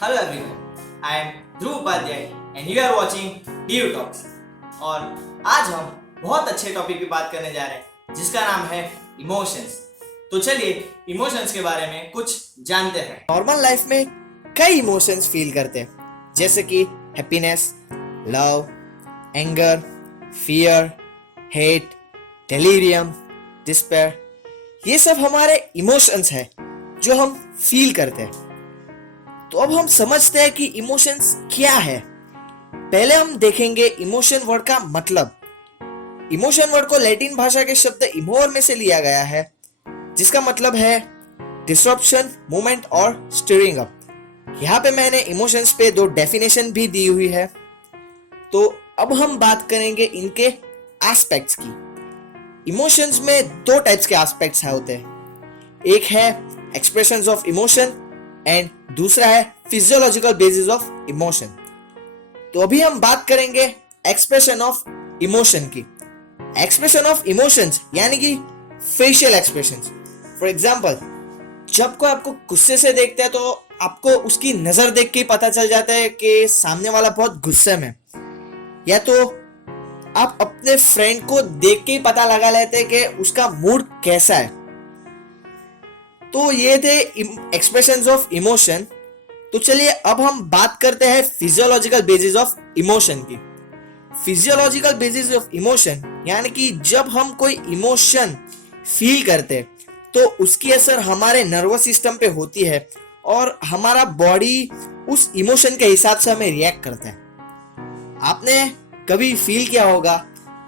Hello everyone, I am Dhruv Upadhyay and you are watching DU talks. और आज हम बहुत अच्छे टॉपिक की बात करने जा रहे हैं जिसका नाम है इमोशंस। तो चलिए इमोशंस के बारे में कुछ जानते हैं। नॉर्मल लाइफ में कई इमोशंस फील करते हैं, जैसे कि happiness, love, anger, fear, hate, delirium, despair. ये सब हमारे इमोशंस हैं जो हम फील करते हैं। तो अब हम समझते हैं कि इमोशंस क्या है। पहले हम देखेंगे इमोशन वर्ड का मतलब। इमोशन वर्ड को लैटिन भाषा के शब्द इमोर में से लिया गया है, जिसका मतलब है डिसरप्शन, मूवमेंट और स्टीयरिंग अप। यहाँ पे मैंने इमोशंस पे 2 डेफिनेशन भी दी हुई है। तो अब हम बात करेंगे इनके एस्पेक्ट्स की। इमोशंस में 2 टाइप्स के एस्पेक्ट्स होते हैं। एक है एक्सप्रेशंस ऑफ इमोशन एंड दूसरा है फिजियोलॉजिकल बेसिस ऑफ इमोशन। तो अभी हम बात करेंगे एक्सप्रेशन ऑफ इमोशन की। एक्सप्रेशन ऑफ इमोशंस यानी कि फेशियल एक्सप्रेशंस। फॉर एग्जांपल, जब कोई आपको गुस्से से देखता है तो आपको उसकी नजर देख के ही पता चल जाता है कि सामने वाला बहुत गुस्से में। या तो आप अपने फ्रेंड को देख के ही पता लगा लेते हैं कि उसका मूड कैसा है। तो ये थे एक्सप्रेशंस ऑफ इमोशन। तो चलिए अब हम बात करते हैं फिजियोलॉजिकल बेसिस ऑफ इमोशन की। फिजियोलॉजिकल बेसिस ऑफ इमोशन यानी कि जब हम कोई इमोशन फील करते हैं तो उसकी असर हमारे नर्वस सिस्टम पे होती है और हमारा बॉडी उस इमोशन के हिसाब से हमें रिएक्ट करता है। आपने कभी फील किया होगा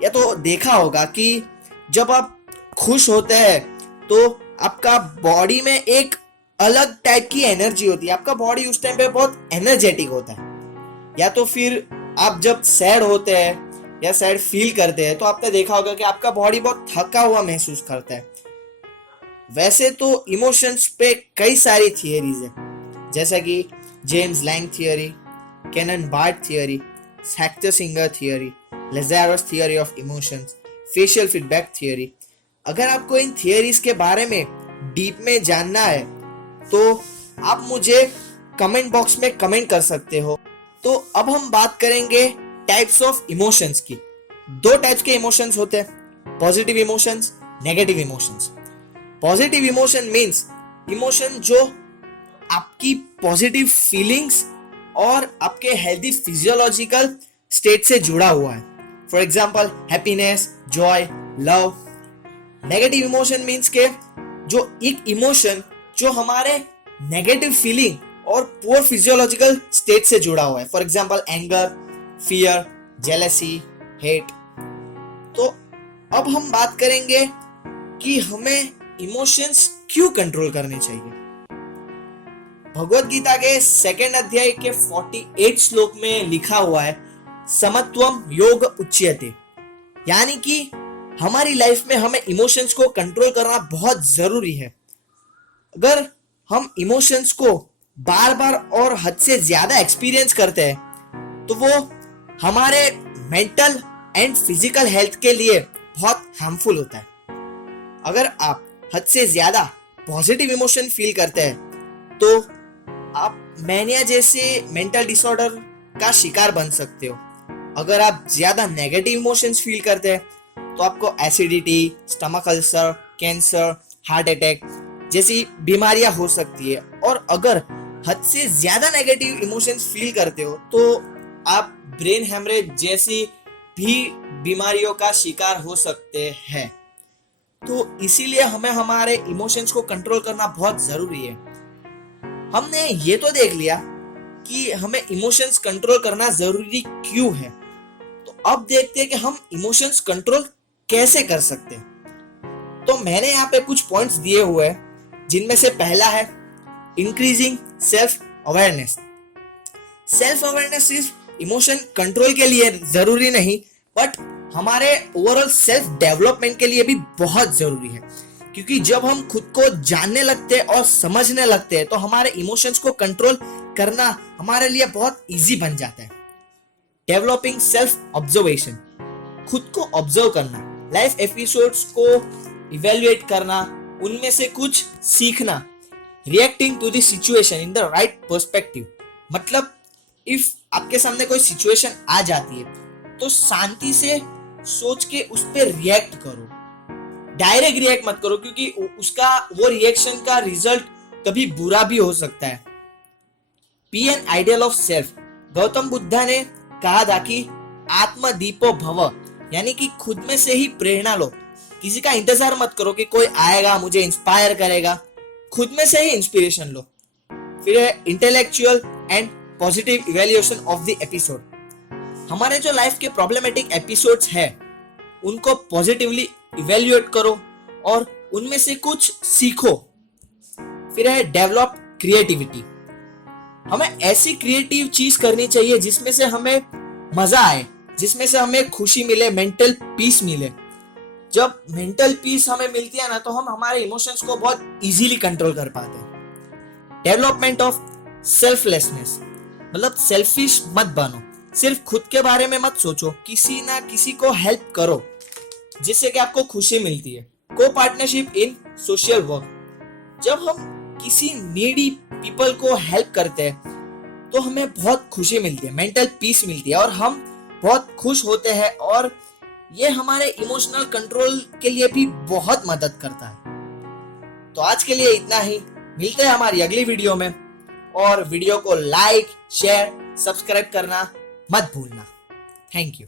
या तो देखा होगा कि जब आप खुश होते हैं तो आपका बॉडी में एक अलग टाइप की एनर्जी होती है। आपका बॉडी उस टाइम पे बहुत एनर्जेटिक होता है। या तो फिर आप जब सैड होते हैं या सैड फील करते हैं तो आपने देखा होगा कि आपका बॉडी बहुत थका हुआ महसूस करता है। वैसे तो इमोशंस पे कई सारी थियरीज है, जैसा कि James Lange theory, Cannon Bard theory, Schachter Singer theory, Lazarus theory of emotions, facial feedback theory. अगर आपको इन थियरीज के बारे में डीप में जानना है तो आप मुझे कमेंट बॉक्स में कमेंट कर सकते हो। तो अब हम बात करेंगे टाइप्स ऑफ इमोशंस की। 2 टाइप्स के इमोशंस होते हैं, positive emotions, negative emotions. Positive emotion means emotion जो आपकी पॉजिटिव फीलिंग्स और आपके हेल्दी फिजियोलॉजिकल स्टेट से जुड़ा हुआ है। For example, happiness, Joy, love. Negative emotion means के जो एक इमोशन जो हमारे नेगेटिव फीलिंग और पुअर फिजियोलॉजिकल स्टेट से जुड़ा हुआ है। For example, anger, fear, jealousy, hate. तो अब हम बात करेंगे कि हमें इमोशंस क्यों कंट्रोल करने चाहिए। भगवत गीता के 2nd अध्याय के 48 श्लोक में लिखा हुआ है, समत्वम योग उच्यते। यानी कि हमारी लाइफ में हमें इमोशंस को कंट्रोल करना बहुत जरूरी है। अगर हम इमोशंस को बार बार और हद से ज्यादा एक्सपीरियंस करते हैं तो वो हमारे मेंटल एंड फिजिकल हेल्थ के लिए बहुत हार्मफुल होता है। अगर आप हद से ज्यादा पॉजिटिव इमोशन फील करते हैं तो आप मैनिया जैसे मेंटल डिसऑर्डर का शिकार बन सकते हो। अगर आप ज्यादा नेगेटिव इमोशंस फील करते हैं तो आपको acidity, stomach ulcer, cancer, heart attack जैसी बीमारियां हो सकती है। और अगर हद से ज्यादा नेगेटिव इमोशंस फील करते हो तो आप ब्रेन हेमरेज जैसी भी बीमारियों का शिकार हो सकते हैं। तो इसीलिए हमें हमारे इमोशंस को कंट्रोल करना बहुत जरूरी है। हमने ये तो देख लिया कि हमें इमोशंस कंट्रोल करना जरूरी क्यों है। तो अब देखते हैं कि हम इमोशंस कंट्रोल कैसे कर सकते हैं। तो मैंने यहाँ पे कुछ पॉइंट्स दिए हुए हैं, जिनमें से पहला है increasing self awareness. Self awareness सिर्फ इमोशन कंट्रोल के लिए जरूरी नहीं, बट हमारे ओवरऑल सेल्फ डेवलपमेंट के लिए भी बहुत जरूरी है। क्योंकि जब हम खुद को जानने लगते हैं और समझने लगते हैं तो हमारे इमोशंस को कंट्रोल करना हमारे लिए बहुत इजी बन जाता है। Developing self observation. खुद को ऑब्जर्व करना, लाइफ एपिसोड्स को इवेल्युएट करना, उनमें से कुछ सीखना, reacting to the situation in the right perspective. मतलब इफ आपके सामने कोई सिचुएशन आ जाती है तो शांति से सोच के उस पर रिएक्ट करो, डायरेक्ट रिएक्ट मत करो, क्योंकि उसका वो रिएक्शन का रिजल्ट कभी बुरा भी हो सकता है। Be an ideal of self. Gautam Buddha ने कहा था कि आत्मदीपो भव, यानी कि खुद में से ही प्रेरणा लो। किसी का इंतजार मत करो कि कोई आएगा मुझे इंस्पायर करेगा, खुद में से ही इंस्पिरेशन लो। फिर है intellectual and positive evaluation of the episode. हमारे जो लाइफ के प्रॉब्लमेटिक एपिसोड्स है उनको पॉजिटिवली इवैल्यूएट करो और उनमें से कुछ सीखो। फिर है डेवलप क्रिएटिविटी। हमें ऐसी क्रिएटिव चीज करनी चाहिए जिसमें से हमें मजा आए, जिसमें से हमें खुशी मिले, मेंटल पीस मिले। जब मेंटल पीस हमें मिलती है ना तो हम हमारे इमोशंस को बहुत इजीली कंट्रोल कर पाते हैं। डेवलपमेंट ऑफ सेल्फलेसनेस, मतलब सेल्फिश मत बनो, सिर्फ खुद के बारे में मत सोचो, किसी ना किसी को हेल्प करो जिससे कि आपको खुशी मिलती है। को पार्टनरशिप इन सोशल वर्क। जब हम किसी नीडी पीपल को हेल्प करते हैं तो हमें बहुत खुशी मिलती है, मेंटल पीस मिलती है और हम बहुत खुश होते हैं, और ये हमारे इमोशनल कंट्रोल के लिए भी बहुत मदद करता है। तो आज के लिए इतना ही, मिलते हैं हमारी अगली वीडियो में, और वीडियो को लाइक, शेयर, सब्सक्राइब करना मत भूलना। Thank you.